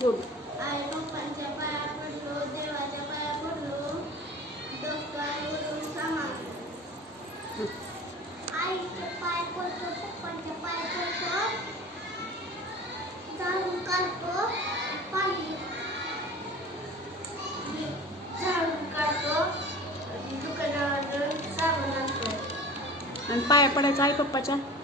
Good. आई पप्पांच्या पाया पडलो, देवाच्या पाया पडलो, डोक्यावरून सामान. आईचे पाय पडतो, पप्पांच्या पाय पडतो, झाडून काढतो, पाणी झाडून काढतो, दुकानावरून सामान आणतो. आणि पाया पडायचं आई पप्पाच्या.